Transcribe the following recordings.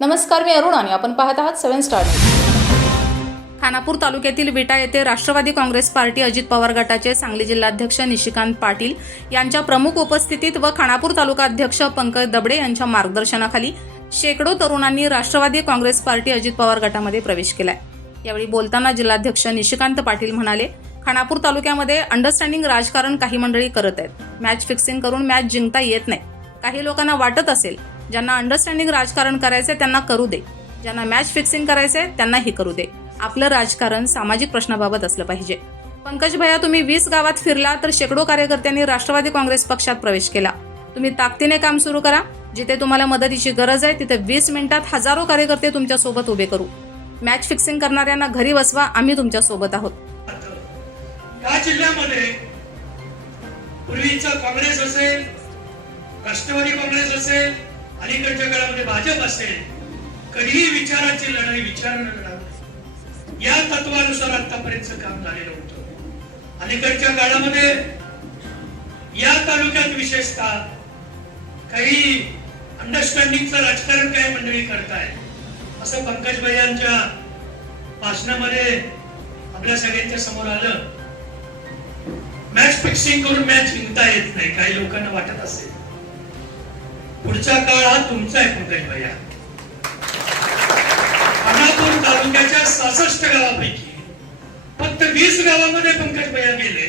नमस्कार मी अरुण आणि आपण पाहत आहात सेव्हन स्टार खानापूर तालुक्यातील विटा येथे राष्ट्रवादी काँग्रेस पार्टी अजित पवार गटाचे सांगली जिल्हाध्यक्ष निशिकांत पाटील यांच्या प्रमुख उपस्थितीत व खानापूर तालुका अध्यक्ष पंकज दबडे यांच्या मार्गदर्शनाखाली शेकडो तरुणांनी राष्ट्रवादी काँग्रेस पार्टी अजित पवार गटामध्ये प्रवेश केलाय. यावेळी बोलताना जिल्हाध्यक्ष निशिकांत पाटील म्हणाले खानापूर तालुक्यामध्ये अंडरस्टँडिंग राजकारण काही मंडळी करत आहेत. मॅच फिक्सिंग करून मॅच जिंकता येत नाही. काही लोकांना वाटत असेल ज्यांना अंडरस्टँडिंग राजकारण करायचंय त्यांना करू दे. ज्यांना मॅच फिक्सिंग करायचंय त्यांनाही करू दे. आपलं राजकारण सामाजिक प्रश्नाबाबत असलं पाहिजे. पंकज भैया तुम्ही वीस गावात फिरला तर शेकडो कार्यकर्त्यांनी राष्ट्रवादी काँग्रेस पक्षात प्रवेश केला. तुम्ही ताकदीने काम सुरू करा. जिथे तुम्हाला मदतीची गरज आहे तिथे वीस मिनिटात हजारो कार्यकर्ते तुमच्यासोबत उभे करू. मॅच फिक्सिंग करणाऱ्यांना घरी बसवा आम्ही तुमच्यासोबत आहोत. या जिल्ह्यामध्ये पूर्वीचं काँग्रेस असेल राष्ट्रवादी काँग्रेस असेल अलीकडच्या काळामध्ये भाजप असेल कधीही विचाराची लढाई विचारानं लढावी या तत्वानुसार आतापर्यंत काम झालेलं होतं. अलीकडच्या काळामध्ये या तालुक्यात विशेषतः काही अंडरस्टँडिंगचं राजकारण काय मंडळी करताय असं पंकज यांच्या भाषणामध्ये आपल्या सगळ्यांच्या समोर आलं. मॅच फिक्सिंग करून मॅच जिंकता येत नाही. काही लोकांना वाटत असेल. पुढचा काळ हा तुमचा आहे पंकज भैया. अनापूर तालुक्याच्या सहासष्ट गावापैकी. फक्त वीस गावामध्ये पंकज भैया गेले.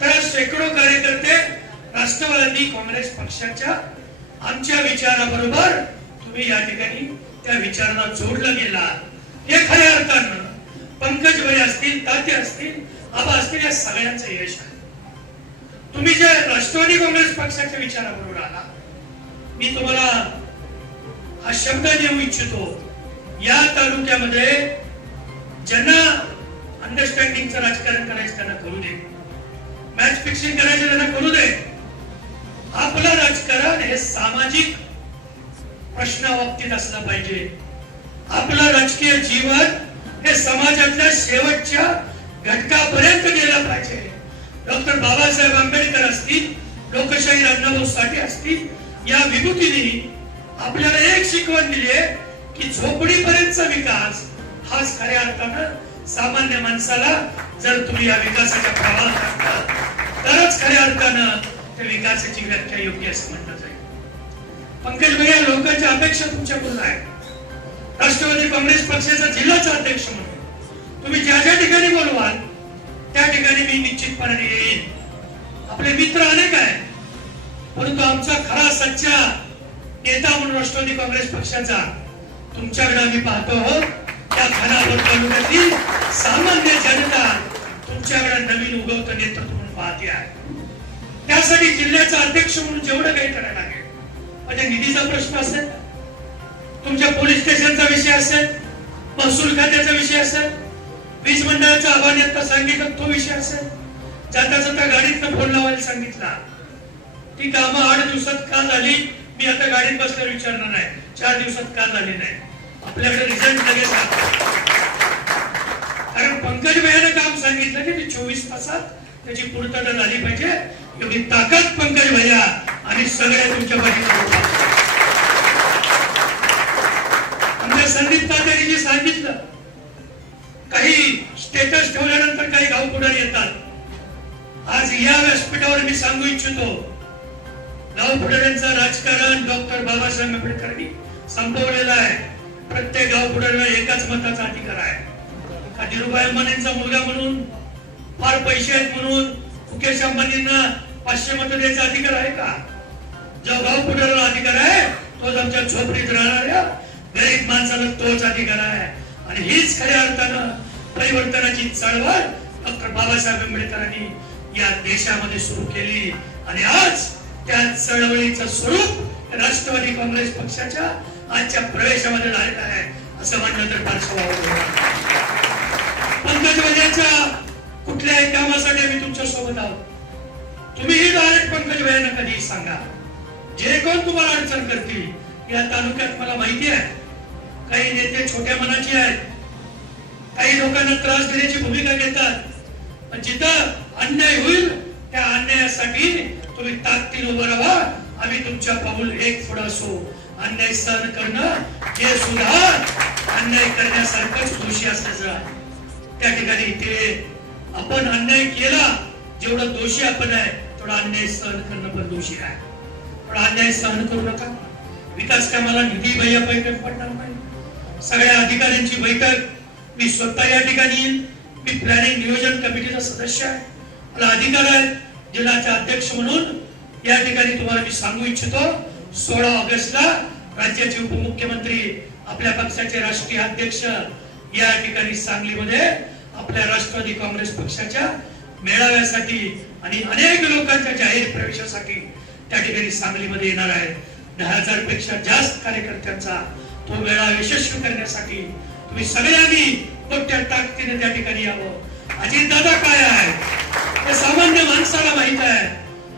तर शेकडो कार्यकर्ते राष्ट्रवादी काँग्रेस पक्षाच्या आमच्या विचाराबरोबर तुम्ही या ठिकाणी त्या विचारांना जोडला गेला हे खऱ्या अर्थानं पंकज भैया असतील ताते असतील आबा असतील या सगळ्यांचं यश आहे. तुम्ही जे राष्ट्रवादी काँग्रेस पक्षाच्या विचाराबरोबर आला मी तुम्हाला हा शब्द देऊ इच्छितो. या तालुक्यामध्ये ज्यांना अंडरस्टँडिंगचं राजकारण करायचं त्यांना करू दे. मॅच फिक्सिंग करायचं त्यांना करू दे. आपलं राजकारण हे सामाजिक प्रश्नाबाबतीत असलं पाहिजे. आपलं राजकीय जीवन हे समाजातल्या शेवटच्या घटकापर्यंत गेलं पाहिजे. डॉक्टर बाबासाहेब आंबेडकर असतील लोकशाही अण्णाभाऊ साठे असतील या विभूतीने आपल्याला एक शिकवण दिली आहे की झोपडीपर्यंतचा विकास हाच खऱ्या अर्थानं सामान्य माणसाला जर तुम्ही या विकासाच्या प्रवाहात टाकता तरच खऱ्या अर्थानं त्या विकासाची व्याख्या योग्य असं म्हणलं जाईल. पंकज भैया लोकांच्या अपेक्षा तुमच्याकडून आहेत. राष्ट्रवादी काँग्रेस पक्षाचा जिल्हाचा अध्यक्ष म्हणून. तुम्ही ज्या ज्या ठिकाणी बोलवाल त्या ठिकाणी मी निश्चितपणे येईल आपले मित्र अनेक आहेत. परंतु आमचा खरा सच्चा नेता म्हणून राष्ट्रवादी काँग्रेस पक्षाचा. तुमच्याकडे आम्ही पाहतो आहोत त्या खानापूर सामान्य जनता तुमच्याकडे नवीन उगवत नेतृत्व म्हणून पाहते आहे. त्यासाठी जिल्ह्याचा अध्यक्ष म्हणून जेवढं काही करायला लागेल म्हणजे निधीचा प्रश्न असेल तुमच्या पोलीस स्टेशनचा विषय असेल महसूल खात्याचा विषय असेल वीज मंडळाचा आव्हान सांगितलं तो विषय असेल. जाता जाता गाडीतनं फोन लावायला सांगितला. ती कामं आठ दिवसात का झाली मी आता गाडीत बसल्यावर विचारणार नाही. चार दिवसात का झाली नाही? आपल्याकडे रिझल्ट लगेच कारण पंकज भैयाने काम सांगितलं की ते चोवीस तासात त्याची पूर्तता झाली पाहिजे. एवढी ताकद पंकज भैया आणि सगळे तुमच्या पाठीमागे आमच्या संदीप तातडीने सांगितलं काही स्टेटस ठेवल्यानंतर काही गाव येतात. आज या व्यासपीठावर मी सांगू इच्छितो गाव पुढाऱ्यांचं राजकारण डॉक्टर बाबासाहेब आंबेडकरांनी संपवलेलं आहे. प्रत्येक गाव पुढाऱ्याला एकाच मताचा अधिकार आहे. काजीरुबाई अंबानींचा मुलगा म्हणून फार पैसे आहेत म्हणून मुकेश अंबानींना पाचशे मत द्यायचा अधिकार आहे का? जो गाव पुढाऱ्याला अधिकार आहे तोच आमच्या झोपडीत राहणाऱ्या गरीब माणसाला तोच अधिकार आहे. आणि हीच खऱ्या अर्थानं परिवर्तनाची चळवळ डॉक्टर बाबासाहेब आंबेडकरांनी या देशामध्ये सुरू केली. आणि आज त्या चळवळीचं स्वरूप राष्ट्रवादी काँग्रेस पक्षाच्या आजच्या प्रवेशामध्ये झालेलं आहे असं म्हणलं तर फार स्वाभाविक पंकज कुठल्याही कामासाठी मी तुमच्यासोबत आहोत तुम्हीही डायरेक्ट पंकज कधी सांगा. जे कोण तुम्हाला अडचण करतील या तालुक्यात मला माहिती आहे. काही नेते छोट्या मनाचे आहेत. काही लोकांना त्रास देण्याची भूमिका घेतात. पण जिथं अन्याय होईल त्या अन्यायासाठी तुम्ही ताकदीने उभं राहा आम्ही तुमच्या पाऊल एक पुढे असो. अन्याय सहन करणं हे सुद्धा अन्याय करण्यासारखंच दोषी असल्याचं त्या ठिकाणी ते आपण अन्याय केला जेवढं दोषी आपण आहे तेवढा अन्याय सहन करणं पण दोषी आहे. पण अन्याय सहन करू नका. विकास कामाला निधी भैया बैठक पडणार नाही. सगळ्या अधिकाऱ्यांची बैठक. मी स्वतः या ठिकाणी येईन. मी प्लॅनिंग नियोजन कमिटीचा सदस्य आहे. मला अधिकार आहे. दिनाचे अध्यक्ष म्हणून या ठिकाणी तुम्हाला मी सांगू इच्छितो सोळा ऑगस्टला राज्याचे उपमुख्यमंत्री आपल्या पक्षाचे राष्ट्रीय अध्यक्ष या ठिकाणी सांगलीमध्ये आपल्या राष्ट्रवादी काँग्रेस पक्षाच्या मेळाव्यासाठी आणि अनेक लोकांच्या जाहीर प्रवेशासाठी त्या ठिकाणी सांगलीमध्ये येणार आहे दहा हजारपेक्षा जास्त कार्यकर्त्यांचा तो मेळा यशस्वी करण्यासाठी तुम्ही सगळ्यांनी मोठ्या ताकदीने त्या ठिकाणी यावं. अजित दादा काय आहे हे सामान्य माणसाला माहीत आहे.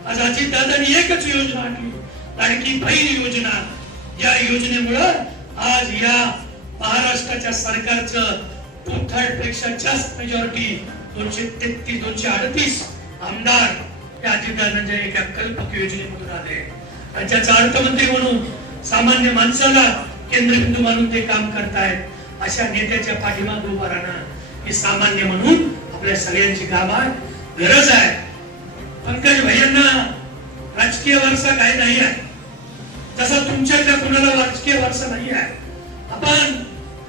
आज अजित दादानी एकच योजना आणली. लाडकी बहीण योजना. या योजनेमुळं आज या महाराष्ट्राच्या सरकारचं टू थर्डपेक्षा जास्त मेजॉरिटी दोनशे तेहतीस दोनशे अडतीस आमदार या अजितदादांच्या एका कल्पक योजनेमधून आले. राज्याचा अर्थमंत्री म्हणून सामान्य माणसाला केंद्रबिंदू मानून ते काम करतायत. अशा नेत्याच्या पाठीमागे उभा राहणं हे सामान्य म्हणून आपल्या सगळ्यांची गावात गरज आहे. पंकज भैयांना राजकीय वारसा काही नाही आहे. तसा तुमच्यातल्या कुणाला राजकीय वारसा नाही आहे. आपण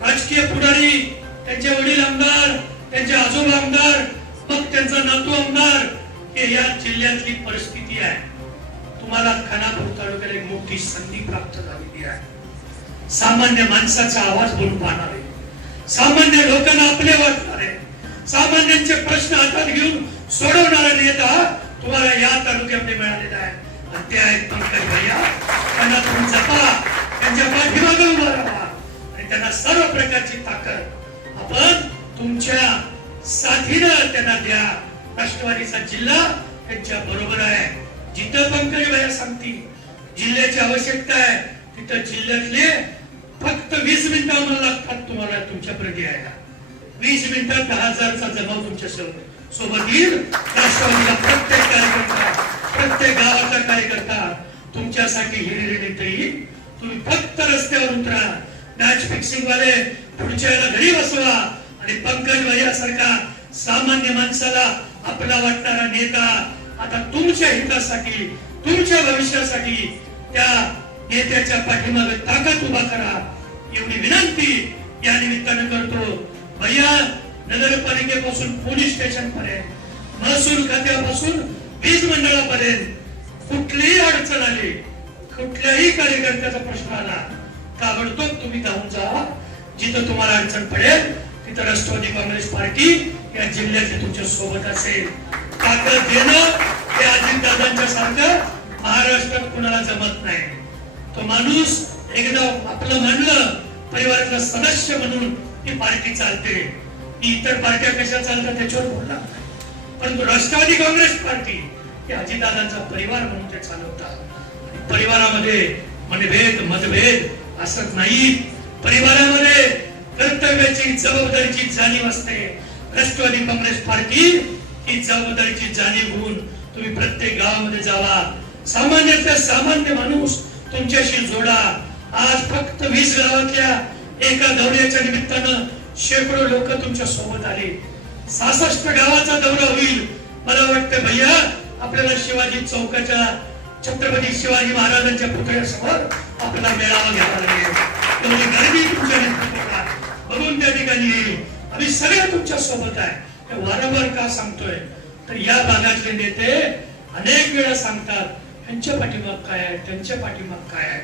राजकीय पुढारी त्यांचे वडील आमदार त्यांचे आजोबा आमदार मग त्यांचा नातू आमदार हे या जिल्ह्यातली परिस्थिती आहे. तुम्हाला खानापूर तालुक्याला एक मोठी संधी प्राप्त झालेली आहे. सामान्य माणसाचा आवाज बोलून पाहणार आहे. सामान्य लोकांना आपले वाटणार आहे. सामान्यांचे प्रश्न हातात घेऊन सोडवणारा नेता तुम्हाला या तालुक्यामध्ये मिळालेला आहे. आणि ते आहेत पंकज भैया त्यांना तुम्ही जपा. त्यांच्या पाठीमागे उभा राहा. आणि त्यांना सर्व प्रकारची ताकद आपण तुमच्या साथीनं त्यांना द्या. राष्ट्रवादीचा जिल्हा त्यांच्या बरोबर आहे. जिथं पंकज भैया सांगतील जिल्ह्याची आवश्यकता आहे तिथं जिल्ह्यातले फक्त वीस मिनिटं आम्हाला लागतात तुम्हाला तुमच्यापर्यंत यायला. वीस मिनिटात दहा हजारचा जमाव तुमच्यासोबत सोबत येईल राष्ट्रवादीला प्रत्येक कार्यकर्ता प्रत्येक गावातला कार्यकर्ता तुमच्यासाठी हिरिरीत येईल तुम्ही फक्त रस्त्यावर उतरा. मॅच फिक्सिंग वाले पुढच्या वेळेला घरी बसवा. आणि पंकज भैयासारखा सामान्य माणसाला आपला वाटणारा नेता आता तुमच्या हितासाठी तुमच्या भविष्यासाठी त्या नेत्याच्या पाठीमागे ताकद उभा करा. एवढी विनंती या निमित्तानं करतो. भैया नगरपालिकेपासून पोलीस स्टेशन पर्यंत महसूल खात्यापासून वीज मंडळापर्यंत. कुठलीही अडचण आली कुठल्याही कार्यकर्त्याचा प्रश्न आला ताबडतोब तुम्ही धावून जा. जिथं तुम्हाला अडचण पडेल तिथं राष्ट्रवादी काँग्रेस पार्टी या जिल्ह्यातले तुमच्यासोबत असेल. ताकद देणं हे अजितदादांच्या सारखं महाराष्ट्रात कुणाला जमत नाही. तो माणूस एकदा आपलं म्हणलं परिवारातला सदस्य म्हणून ही पार्टी चालते. इतर पार्ट्या कशा चालतात त्याच्यावर बोलला परंतु राष्ट्रवादी काँग्रेस पार्टी हे अजितदादांचा परिवार म्हणून ते चालवतात. परिवारामध्ये मनभेद मतभेद असत नाही परिवारामध्ये कर्तव्याची जबाबदारीची जाणीव असते. राष्ट्रवादी काँग्रेस पार्टी ही जबाबदारीची जाणीव होऊन तुम्ही प्रत्येक गावामध्ये जावा. सामान्यातल्या सामान्य माणूस तुमच्याशी जोडा. आज फक्त वीस गावातल्या एका दौऱ्याच्या निमित्तानं शेकडो लोक तुमच्यासोबत आले. सासष्ट गावाचा दौरा होईल. मला वाटतं भैया आपल्याला शिवाजी चौकाच्या छत्रपती शिवाजी महाराजांच्या पुतळ्यासमोर आपला मेळावा घ्यावा लागेल एवढी गर्दी तुमच्या नेतृत्वाला. बघून त्या ठिकाणी येईल आम्ही सगळे तुमच्यासोबत आहे. वारंवार का सांगतोय? तर या भागातले नेते अनेक वेळा सांगतात त्यांच्या पाठीमाग काय आहे? त्यांच्या पाठीमाग काय आहे?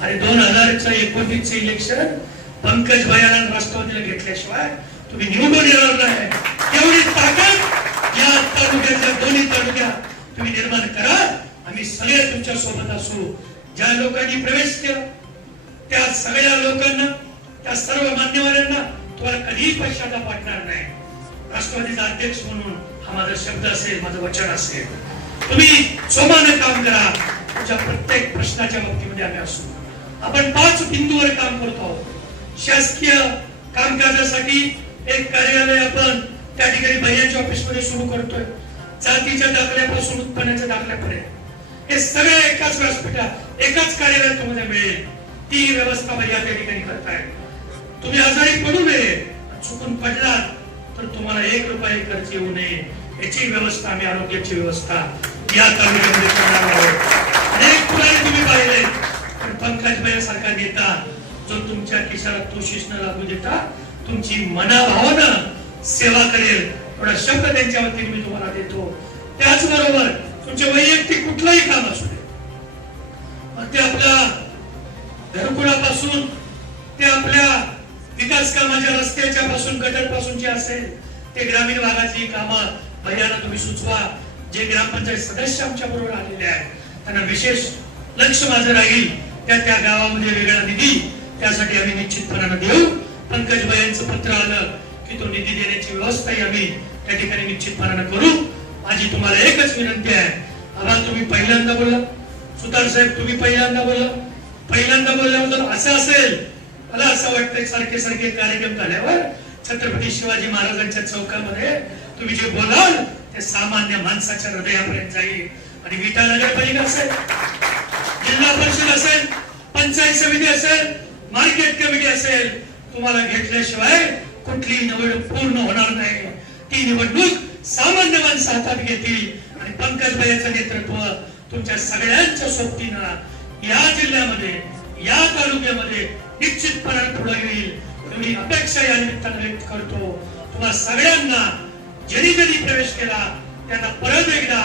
आणि दोन हजारचं एकोणतीसचं इलेक्शन पंकज भयाला राष्ट्रवादीला घेतल्याशिवाय तुम्ही निवडून येणार नाही. एवढी ताकद या तालुक्याच्या दोन्ही तालुक्यात तुम्ही निर्माण करा. आम्ही सगळे तुमच्यासोबत असू. ज्या लोकांनी प्रवेश केला त्या सगळ्या लोकांना त्या सर्व मान्यवरांना तुम्हाला कधीही पश्चाताप वाटणार नाही. राष्ट्रवादीचा अध्यक्ष म्हणून हा माझा शब्द असेल माझं वचन असेल. तुम्ही सोमाने काम करा. तुमच्या प्रत्येक प्रश्नाच्या बाबतीमध्ये आम्ही असू. आपण पाच बिंदूवर काम करतो. आहोत शासकीय कामकाजासाठी एक कार्यालय आपण त्या ठिकाणी भैयाच्या ऑफिसमध्ये सुरू करतोय. जातीच्या दाखल्यापासून उत्पन्नाच्या दाखल्यापर्यंत. हे सगळे एकाच व्यासपीठात एकाच कार्यालयात तुम्हाला मिळेल. ती व्यवस्था भैया त्या ठिकाणी करताय. तुम्ही आजारी पडू नये. चुकून पडलात तर तुम्हाला एक रुपये खर्च येऊ नये. याची व्यवस्था आम्ही आरोग्याची व्यवस्था या तालुक्यामध्ये करणार आहोत. अनेक पुराणे तुम्ही पाहिले. पण पंकज भैया सारखा नेता जो तुमच्या केसाला तोशिष न लागू देता तुमची मनाभावानं सेवा करेल. एवढा शब्द त्यांच्या वतीने मी तुम्हाला देतो. त्याचबरोबर तुमचे वैयक्तिक कुठलंही काम असू दे. मग ते आपल्या घरकुलापासून ते आपल्या विकास कामाच्या रस्त्याच्या पासून गटर पासूनचे असेल ते ग्रामीण भागाची कामं भैयाला तुम्ही सुचवा. जे ग्रामपंचायत सदस्य आमच्या बरोबर आलेले आहेत त्यांना विशेष लक्ष माझं राहील. त्या त्या गावामध्ये वेगळा निधी त्यासाठी आम्ही निश्चितपणानं देऊ. पंकज यांचं पत्र आलं की तो निधी देण्याची व्यवस्थाही आम्ही त्या ठिकाणी निश्चितपणानं करू. माझी तुम्हाला एकच विनंती आहे. आम्हाला तुम्ही पहिल्यांदा बोला. सुतार साहेब तुम्ही पहिल्यांदा बोला. पहिल्यांदा बोलल्याबद्दल असं असेल. मला असं वाटतंय सारखे सारखे कार्यक्रम झाल्यावर छत्रपती शिवाजी महाराजांच्या चौकामध्ये तुम्ही जे बोलाल ते सामान्य माणसाच्या हृदयापर्यंत जाईल. आणि विटा नगरपालिका असेल जिल्हा परिषद असेल पंचायत समिती असेल मार्केट कमिटी असेल तुम्हाला घेतल्याशिवाय कुठली निवडणूक पूर्ण होणार नाही. ती निवडणूक सामान्य माणसं हातात घेतील. आणि पंकज भाईचं नेतृत्व तुमच्या सगळ्यांच्या सोबतीनं या जिल्ह्यामध्ये या तालुक्यामध्ये निश्चितपणे पुढे येईल. एवढी अपेक्षा या निमित्तानं व्यक्त करतो. तुम्हा सगळ्यांना ज्यांनी ज्यांनी प्रवेश केला त्यांना परत एकदा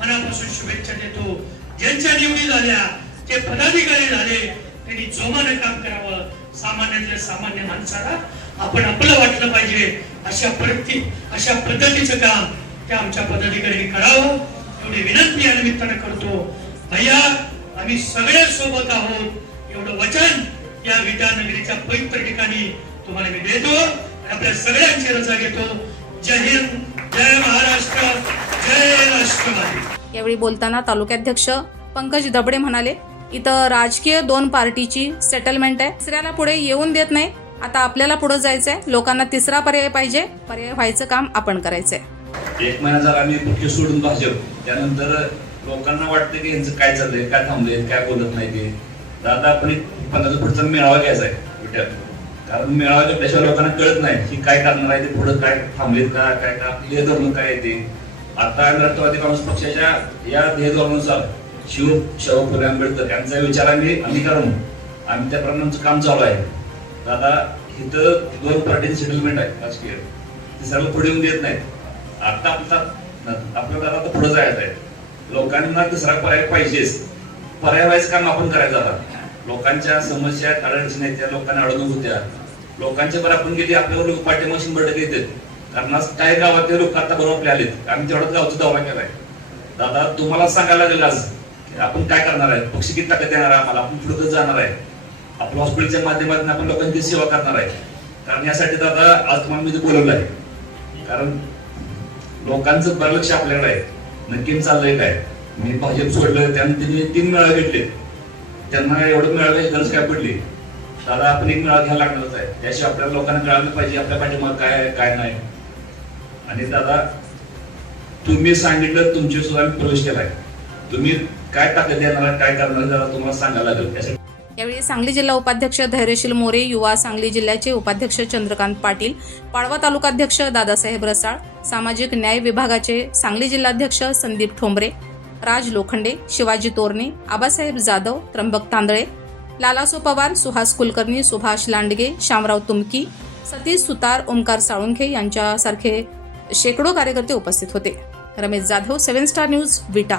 मनापासून शुभेच्छा देतो. ज्यांच्या निवडी झाल्या जे पदाधिकारी झाले त्यांनी जोमाने काम करावं. सामान्यातल्या सामान्य माणसाला आपण आपलं वाटलं पाहिजे. अशा प्रति अशा पद्धतीचं काम त्या आमच्या पदाधिकाऱ्यांनी करावं. एवढी विनंती या निमित्तानं करतो. भैया आम्ही सगळे सोबत आहोत. एवढं वचन या विद्यानगरीच्या पवित्र ठिकाणी तुम्हाला मी देतो आपल्या सगळ्यांची रजा घेतो. जय हिंद जय महाराष्ट्र जय राष्ट्रवादी. यावेळी बोलताना तालुकाध्यक्ष पंकज दबडे म्हणाले इथं राजकीय दोन पार्टीची सेटलमेंट आहे. तिसऱ्याला पुढे येऊन देत नाही. आता आपल्याला पुढे जायचंय. लोकांना तिसरा पर्याय पाहिजे. पर्याय व्हायचं काम आपण करायचंय. एक महिना झाला आम्ही मुख्य सोडून भाजप त्यानंतर लोकांना वाटतं की यांचं काय चाललंय काय थांबलंय काय बोलत नाही ते. तर आता आपण एक पंधरा पुढचा मेळावा घ्यायचा आहे विट्यात कारण मेळावा घेतल्याशिवाय लोकांना कळत नाही की काय करणार आहे ते पुढे काय थांबलेत का काय का ध्येय धोरण काय ते. आता राष्ट्रवादी काँग्रेस पक्षाच्या या ध्येय धोरणानुसार शिव शाहू फुले आंबेडकर यांचा विचार आम्ही अंगीकारून आम्ही त्याप्रमाणे आमचं काम चालू आहे. दादा आता इथं दोन पार्टीचे सेटलमेंट आहे राजकीय. ते सर्व पुढे येऊन देत नाहीत. आता आपला आपल्याला आता पुढे जायचं आहे. लोकांना दुसरा पर्याय पाहिजेच. पर्याय व्हायचं काम आपण करायचं आता. लोकांच्या समस्या अडचणी त्या लोकांना अडवणूक होत्या. लोकांच्या बरं आपण गेली आपल्यावर लोक पाठिंबा शंभर टक्के येतात. कारण आज काही गावातले लोक आता बरोबर आपले आलेत. आम्ही तेवढाच गावचा दौरा केलाय. दादा तुम्हाला सांगायला लागेल आज. आपण काय करणार आहे? पक्ष किती ताकद देणार आहे आम्हाला? आपण पुढे जाणार आहे. आपल्या हॉस्पिटलच्या माध्यमातून आपण लोकांची सेवा करणार आहे. कारण यासाठी दादा आज तुम्हाला मी बोलवलं आहे. कारण लोकांचं बरं आपल्याकडे आहे. नक्की चाललंय काय? मी भाजप सोडलं त्यानं त्यांनी तीन मेळा घेतले. त्यांना एवढं मिळालं गरज काय पडली? दादा आपण एक मेळा घ्यायला लागणारच आहे. त्याशिवाय आपल्याला लोकांना कळालं पाहिजे. आपल्या पाठीमाग काय आहे काय नाही. आणि दादा तुम्ही सांगितलं तुमची सुद्धा मी प्रवेश केलाय. तुम्ही काय ताकद देणार काय करणार जरा तुम्हाला सांगायला लागेल. यावेळी सांगली जिल्हा उपाध्यक्ष धैर्यशील मोरे युवा सांगली जिल्ह्याचे उपाध्यक्ष चंद्रकांत पाटील पाळवा तालुकाध्यक्ष दादासाहेब रसाळ सामाजिक न्याय विभागाचे सांगली जिल्हाध्यक्ष संदीप ठोंबरे राज लोखंडे शिवाजी तोरणे आबासाहेब जाधव त्र्यंबक तांदळे लालासो पवार सुहास कुलकर्णी सुभाष लांडगे शामराव तुमकी सतीश सुतार ओमकार साळुंखे यांच्यासारखे शेकडो कार्यकर्ते उपस्थित होते. Ramesh Jadhav seven star news Vita.